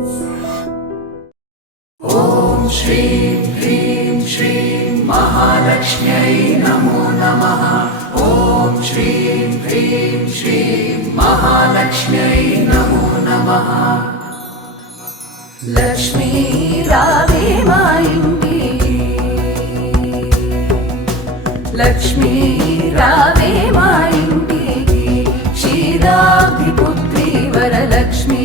ॐ श्रीं ह्रीं श्रीं महालक्ष्म्यै नमो नमः। ॐ श्रीं ह्रीं श्रीं महालक्ष्म्यै नमो नमः। लक्ष्मी रावे मा इंटिकी, लक्ष्मी रावे मा इंटिकी, क्षीराब्धिपुत्री वरलक्ष्मी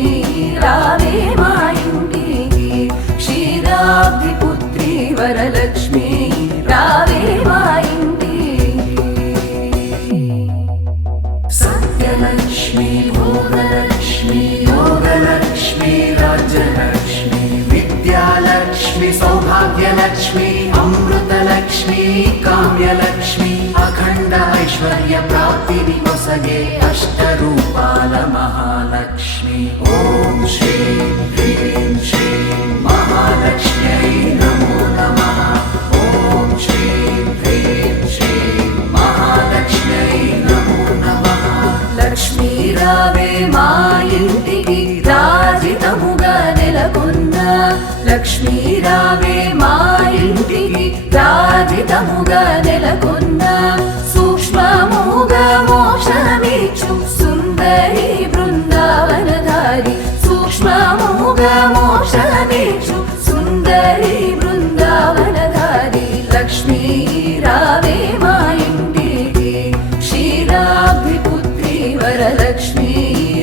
रावे मा इंटिकी, क्षीराब्धिपुत्री वरलक्ष्मी रावे मा इंटिकी। सत्यलक्ष्मी भोगलक्ष्मी योगलक्ष्मी राज्यलक्ष्मी विद्यालक्ष्मी सौभाग्यलक्ष्मी अमृतलक्ष्मी काम्यलक्ष्मी अखंड ऐश्वर्य प्राप्तिनि वसगे अष्टरूपाल महालक्ष्मी। ॐ श्रीं ह्रीं श्रीं महालक्ष्म्यै नमो नमः। ॐ श्रीं ह्रीं श्रीं महालक्ष्म्यै नमो नमः। लक्ष्मी रावे मा इंटिकी राजितमुगा नेलకొన్న, लक्ष्मी रावे मा इंटिकी राजितमुगा नेलకొన్న, सूक्ष्ममुगा मोक्षमिच्छु सुंदरी बृंदावनधारी, सूक्ष्ममुगा मोक्षमिच्छु सुंदरी बृंदावनधारी। लक्ष्मी रावे मा इंटिकी, क्षीराब्धिपुत्री वरलक्ष्मी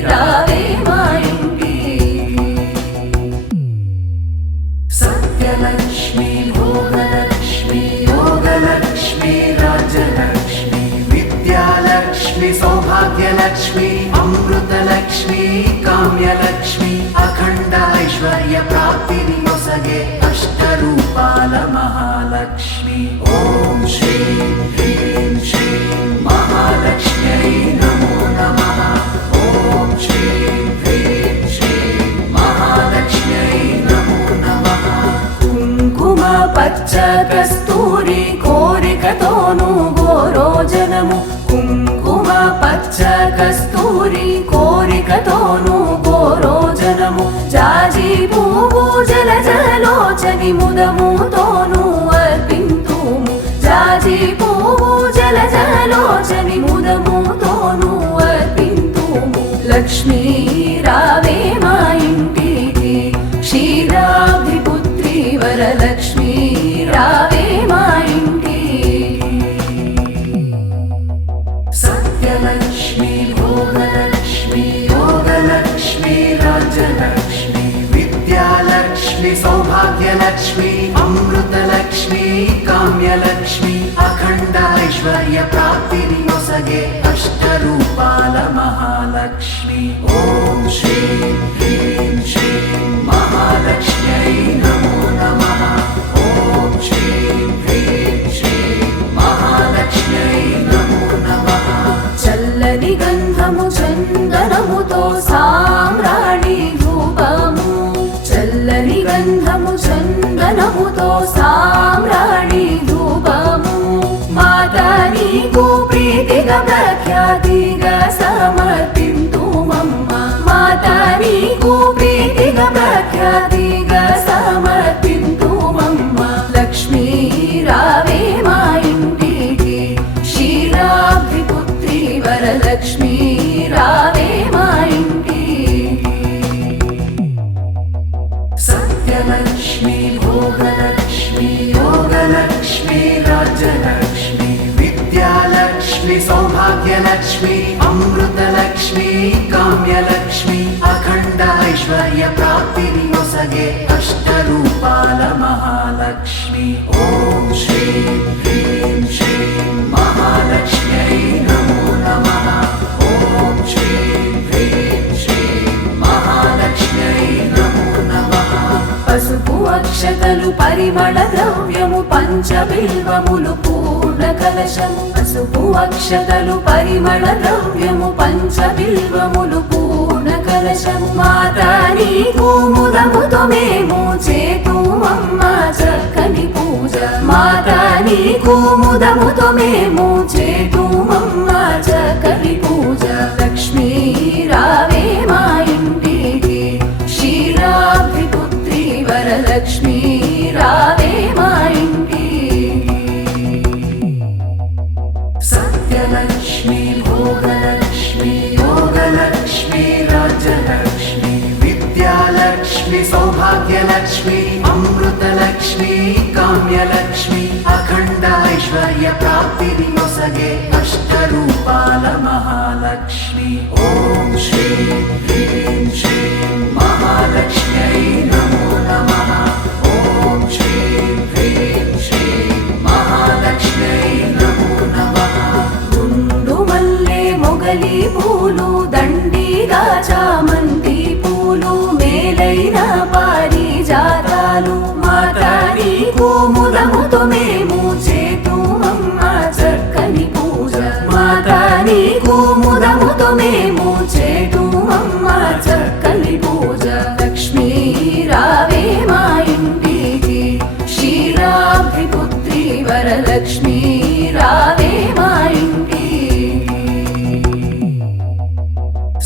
रावे मा इंटिकी। सत्यलक्ष्मी भोगलक्ष्मी योगलक्ष्मी राज्यलक्ष्मी विद्यालक्ष्मी सौभाग्यलक्ष्मी अमृतलक्ष्मी काम्यलक्ष्मी अखंड ऐश्वर्य प्राप्तिनि वसगे अष्टरूपाल महालक्ष्मी। ॐ श्रीं ह्रीं श्रीं महालक्ष्म्यै नमो नमः। ॐ श्रीं ह्रीं श्रीं महालक्ष्म्यै नमो नमः। कुङ्कुम पच्च कस्तूरी कोरिकतोनु गोरोजनमु, कुङ्कुम पच्च कस्तूरी कोरिकतोनु गोरोजनमु, जाजि पुव्वु जलजलोचनि मुदमुतोनु अर्पिन्तुमु, जाजि पुव्वु जलजलोचनि मुदमुतोनु अर्पिन्तुमु। लक्ष्मी रावे मा इंटिकी, क्षीराब्धिपुत्री वरलक्ष्मी रावे मा इंटिकी। सत्यलक्ष्मी भोगलक्ष्मी योगलक्ष्मी राज्यलक्ष्मी विद्यालक्ष्मी सौभाग्यलक्ष्मी अमृतलक्ष्मी काम्यलक्ष्मी अखंड ऐश्वर्य प्राप्तिनि वसगे अष्टरूपाल महालक्ष्मी। ॐ श्रीं ह्रीं श्रीं महालक्ष्म्यै नमो नमः। ॐ श्रीं ह्रीं श्रीं महालक्ष्म्यै नमो नमः। चल्లని गंधमु चंदनमुतो साम्राणि धूपमु, चल्లని गंधमु चंदनमुतो साम्राणि धूपमु, माता नीकु प्रीतिगा प्रख्यातिगा समर्पिन्तुमम्मा, माता नीकु प्रीतिगा प्रख्यातिगा समर्पिन्तुमम्मा। लक्ष्मी रावे मा इंटिकी, क्षीराब्धिपुत्री वरलक्ष्मी रावे मा इंटिकी। सत्यलक्ष्मी भोगलक्ष्मी योगलक्ष्मी राज्यलक्ष्मी विद्यालक्ष्मी सौभाग्यलक्ष्मी अमृतलक्ष्मी काम्यलक्ष्मी अखंड ऐश्वर्य प्राप्तिनि वसगे अष्टरूपाल महालक्ष्मी। ॐ श्रीं ह्रीं श्रीं महालक्ष्म्यै नमो नमः। ॐ श्रीं ह्रीं श्रीं महालक्ष्म्यै नमो नमः। पसुपु अक्षतलु परिमళ द्रव्यमु पंचबिल्वमुलु पूर्ण कलशमु, पसुपु अक्षतलु परिमళ द्रव्यमु पंचबिल्वमुलु पूर्ण कलशमु, माता नीकु मुदमुतो मेमु చేతుమమ్మా చక్కని పూజ, మాతా నీకు ముదముతో మేము చేతుమమ్మా చక్కని పూజ। లక్ష్మీ రావే మా ఇంటికి, క్షీరాబ్ది వరలక్ష్మి రావే మా ఇంటికి. సత్యలక్ష్మి భోగలక్ష్మి యోగలక్ష్మి రాజ్యలక్ష్మి విద్యాలక్ష్మి సౌభాగ్యలక్ష్మి అమృతలక్ష్మి కామ్యలక్ష్మి అఖండ ఐశ్వర్య ప్రాప్తిని నొసగే అష్టరూపాల మహాలక్ష్మి. ఓం శ్రీం హ్రీం శ్రీం మహాలక్ష్మ్యై నమో నమః. ఓం శ్రీం హ్రీం శ్రీం మహాలక్ష్మ్యై నమో నమః. గుండు మల్లె మొగలి పూలు దండిగా చామంతి పూలు మేలైన పారిజాతాలు మాతా నీకు ముదముతో మేము చేతుమమ్మ చక్కని పూజ. మాతా నీకు ముదముతో మేము చేతుమమ్మ చక్కని పూజ. లక్ష్మీ రావే మా ఇంటికి క్షీరాబ్ది పుత్రి వరలక్ష్మి రావే మా ఇంటికి.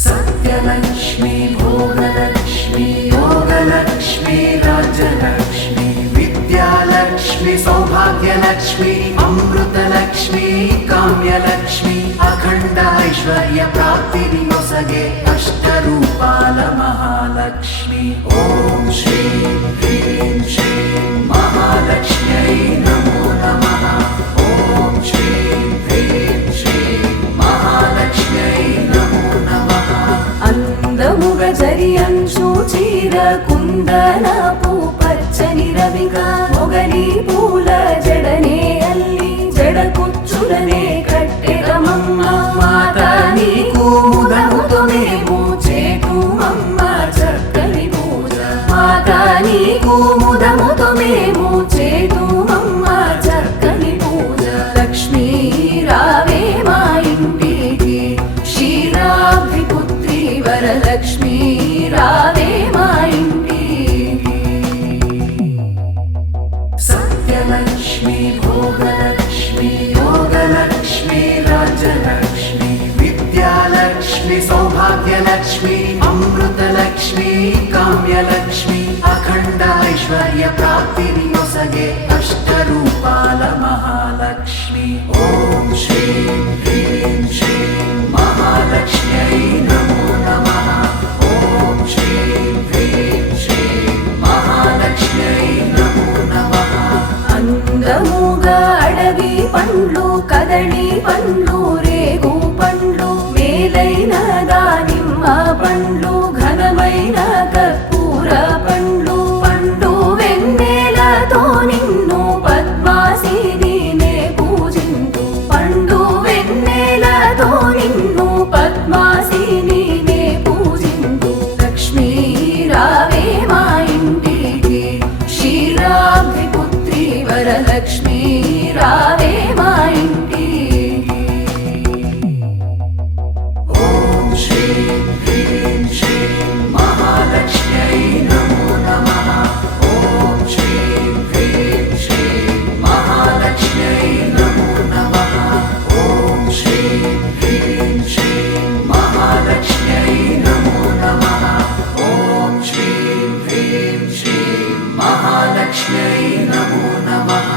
సత్యలక్ష్మి భోగలక్ష్మి యోగలక్ష్మి రాజ్యలక్ష్మి విద్యాలక్ష్మి సౌభాగ్యలక్ష్మి అమృతలక్ష్మి కామ్యలక్ష్మి అఖండ ఐశ్వర్య ప్రాప్తిని నొసగే అష్టరూపాల మహాలక్ష్మి. ఓం శ్రీం హ్రీం శ్రీం మహాలక్ష్మ్యై నమో నమః. ఓం శ్రీం హ్రీం శ్రీం మహాలక్ష్మ్యై నమో నమః. అందముగ జరి అంచు చీర కుందనపు పచ్చని రవిగా మొగలి పూల జడనే అల్లి జడ కుచ్చులనే కట్టెరమమ్మ. మాతా నీకు ముదముతో మేము చేతుమమ్మ చక్కని పూజ. మాతా నీకు ముదముతో మేము చేతుమమ్మ చక్కని పూజ. లక్ష్మీ రావే మా ఇంటికి క్షీరాబ్ది పుత్రి వరలక్ష్మి రావే మా ఇంటికి. సత్యలక్ష్మి భోగలక్ష్మి యోగలక్ష్మి రాజ్యలక్ష్మి విద్యాలక్ష్మి సౌభాగ్యలక్ష్మి అమృతలక్ష్మి కామ్యలక్ష్మి అఖండ ఐశ్వర్య ప్రాప్తిని నొసగే అష్టరూపాల మహాలక్ష్మి. ఓం శ్రీం హ్రీం శ్రీం మహాలక్ష్మ్యై నమో నమః. ఓం శ్రీం హ్రీం శ్రీం మహాలక్ష్మ్యై నమో నమః. అందముగా అడవి పండ్లు కదళి పండ్లు రేగు పండ్లు మేలైన దానిమ్మ పండ్లు ఘనమైన కర్పూర పండ్లు పండు వెన్నెలతో నిన్ను పద్మాసిని నే పూజింతు. పండు వెన్నెలతో నిన్ను పద్మాసిని నే పూజింతు. లక్ష్మీ రావే మా ఇంటికి క్షీరాబ్ది పుత్రి వరలక్ష్మి రావే మా ఇంటికి. ఓం శ్రీం హ్రీం శ్రీం మహాలక్ష్మ్యై నమో నమః. ఓం శ్రీం హ్రీం శ్రీం మహాలక్ష్మ్యై నమో నమః. ఓం శ్రీం హ్రీం శ్రీం మహాలక్ష్మ్యై నమో నమః. ఓం శ్రీం హ్రీం శ్రీం మహాలక్ష్మ్యై నమో నమః.